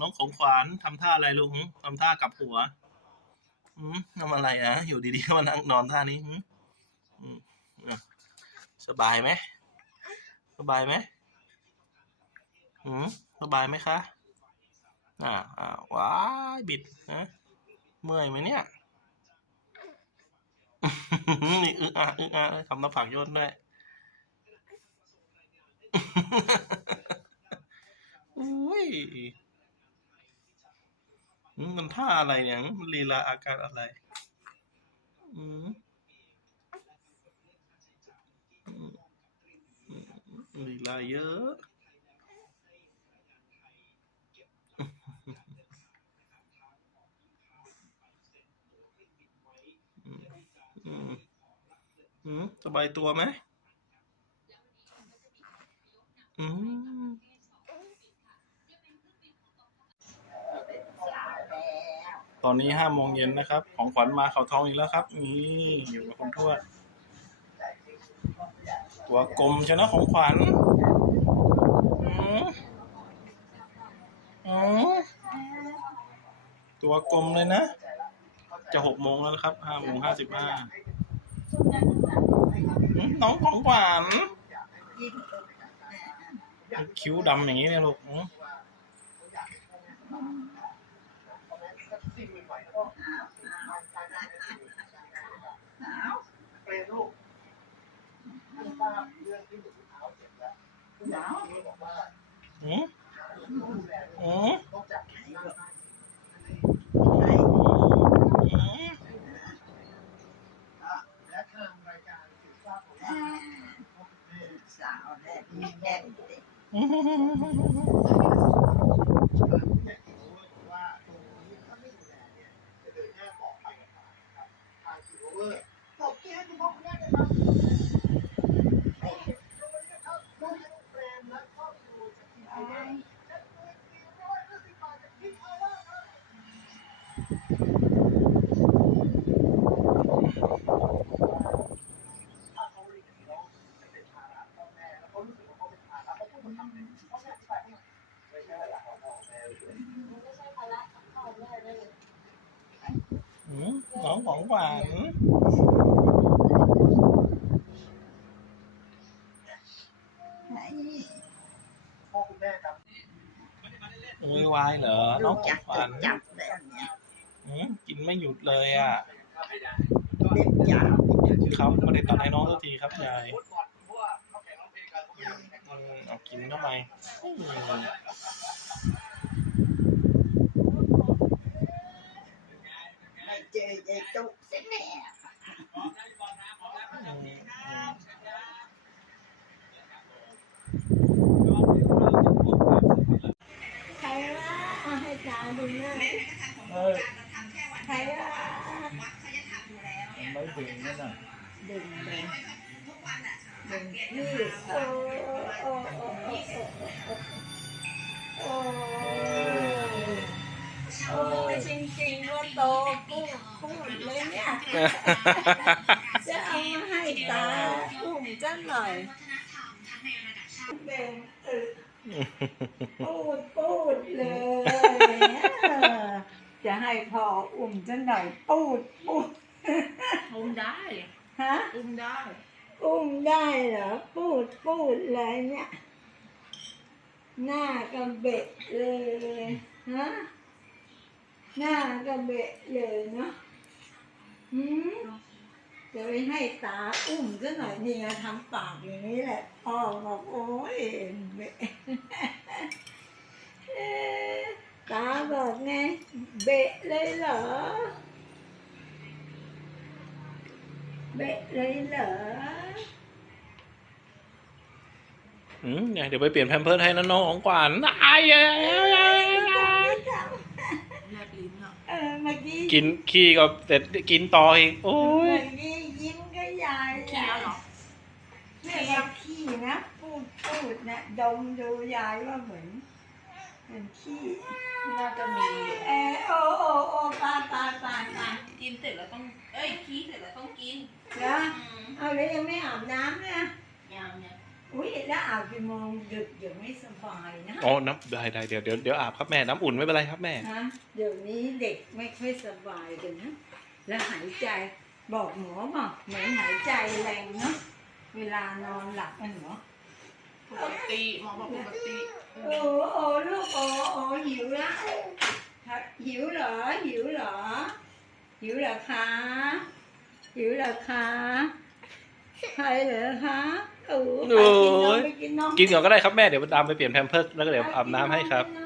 น้องของขวัญทำท่าอะไรลูกหึทำท่ากับหัวหืมทำอะไรอะอยู่ดีๆก็มานั่งนอนท่านี้อืมอะสบายไหมสบายไหมหืมสบายไหมคะอ่าอ่าว้ายบิดนะเมื่อยไหมเนี่ยนี่อึอะอึอะทำหน้าผากย่นด้วยอุ้ย มันท่าอะไรเนี่ยมันลีลาอาการอะไร อืมลีลาเยอะ อืมสบายตัวไหม อืม ตอนนี้ห้าโมงเย็นนะครับ ของขวัญมาเขาทองอีกแล้วครับ นี่อยู่กับคุณทวด ตัวกลมชนะของขวัญอืมอืมตัวกลมเลยนะ จะหกโมงแล้วนะครับห้าโมงห้าสิบห้าน้องของขวัญคิ้วดำอย่างนี้เนี่ยลูก อืมอืมอืมอืมสาวแรกมีแด vẫn vẫn vàng Người quay nữa, nó chặt, chặt, chặt, chặt, chặt, chặt, chặt นไม่หยุดเลยอะเล็บยาวครับไม่ได้ตัดให้น้องสักทีครับยายอืมเอากินเข้าไปอืม ไม่เจอยายตุ๊กเสียแน่ อืมอืม ใครว่าให้ตาดูหน้า เออ ใครว่า ไม่ถึงนั่นน่ะดึงดึงดึงนี่โอ้โอ้โอ้โอ้โอ้โอ้จริงๆว่าโตกุ้งกุ้งเลยเนี่ยจะเอามาให้ตาอุ้มจังหน่อยเบ่งอึพูดพูดเลย จะให้พออุ้มจังหน่อยพูดพูด ได้ ฮะ อุ้มได้ อุ้มได้เหรอ พูดพูดเลยเนี่ย หน้ากระเบะเลย ฮะ หน้ากระเบะเลยเนาะหืมจะไปให้ตาอุ้มซะหน่อยนี่ไงทำปากอย่างนี้แหละพ่อบอกโอ้ยเบะเอ๊ะตาบอกไง เบะเลยเหรอ เบะ เลยเหรออืมเนี่ยเดี๋ยวไปเปลี่ยนแพมเพิร์สให้นะน้องของขวัญอายายแลบลิ้นอะเออเมื่อกี้กินขี้ก็เสร็จกินต่ออีกโอ้เมื่ยอกี้ยิ้มก็ยายขี้แล้วเหรอไม่ใช่ขี้นะ พูดพูดนะ ดมดูยายว่าเหมือน เหมือนขี้น่าจะมีเออโอ้โอ้โอ้ตายตายตายตายกินเสร็จแล้วต้อง เอ้ยขี้เสร็จแล้วต้องกินแล้วอืมเอาแล้วยังไม่อาบน้ำเนี่ยยาวเนี่ยโอุ้ยแล้วอาบกี่โมงดึกเดี๋ยวไม่สบายนะอ๋อน้ำได้ได้เดี๋ยวเดี๋ยวเดี๋ยวอาบครับแม่น้ำอุ่นไม่เป็นไรครับแม่ นะเดี๋ยวนี้เด็กไม่ค่อยสบายกันนะแล้วหายใจบอกหมอบอกเหมือนหายใจแรงเนาะเวลานอนหลับมันเหรอ ปกติหมอบอกปกติ โอ้โอ้ลูกโอ้โอ้หิวละหิวเหรอหิวเหรอ หิวเหรอคะหิวเหรอคะใครเหรอคะโอ้ไปกินนมไปกินนม กินก่อนก็ได้ครับแม่เดี๋ยวดามไปเปลี่ยนแพมเพิร์สแล้วก็เดี๋ยวอาบน้ำให้ครับไปกินนม